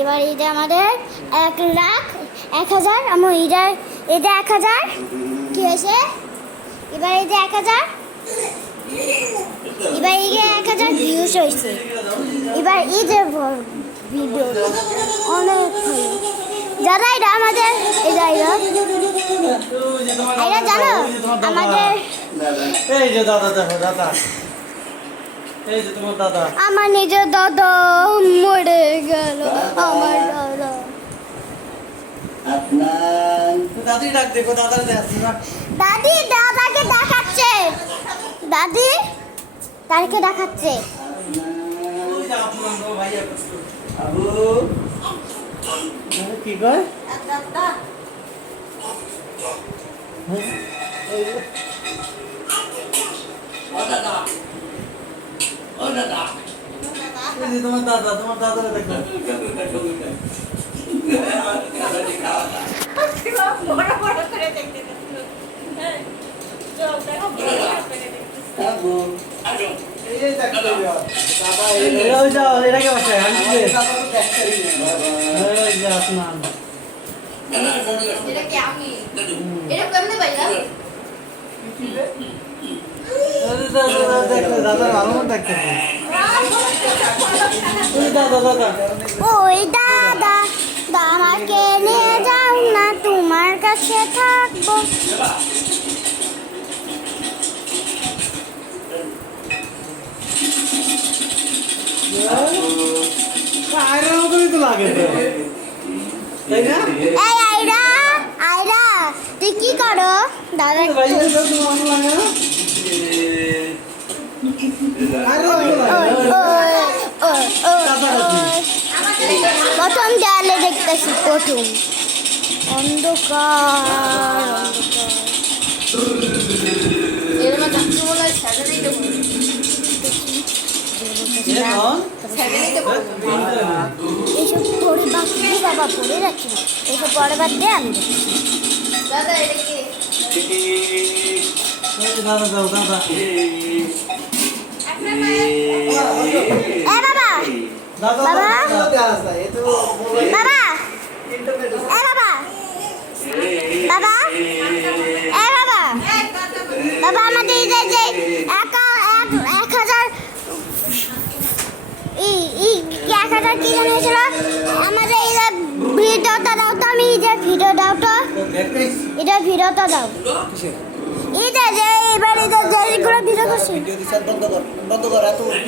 এবার ঈদে আমাদের 1,00,000 আমার ঈদে 1,000 কি হয়েছে এবার ঈদে 1,000 এবার ঈদে 1,000 ভিউজ হয়েছে এবার ঈদের ভিডিও অনেক যারা এটা আমাদের এটা জানো আমাদের এই যে দাদা দেখো দাদা এই যে তোমার দাদা আমার নিজের দাদা মরে গেল আমার দাদা দাদি ডাক দেখো দাদার দেখো দাদি দাদাকে দেখাচ্ছে দাদি তারকে দেখাচ্ছে ওই যে আপনার ভাইয়া আবু কি কয় দাদা ও দাদা এই যে তোমার দাদারে দেখো এটাকে বাসায় দাদার ভালো মতো দেখতে ওই দাদা আমাকে নিয়ে যাও না তোমার কাছে থাকবো তো লাগে তাই না এই আয়রা তুই কি করো দাদা প্রথম দেয়ালে দেখতেছি প্রথম অন্ধকার এইসব পরে বাকি বাবা পড়ে যাচ্ছে না এইসব পরে বাদ দে আমি দাদা দাও দাদা বাবা বাবা বাবা বাবা বাবা বাবা বাবা আমাদের যে 1,000 1,000 কি জানিয়েছিল আমাদের এই ভিডিওটা দাও তো আমি ঈদের ভিডিও দাও তো ঈদের ভিডিওটা দাও ঈদের যে এবার ঈদের যেগুলো ভিডিও করছি বন্ধ কর এত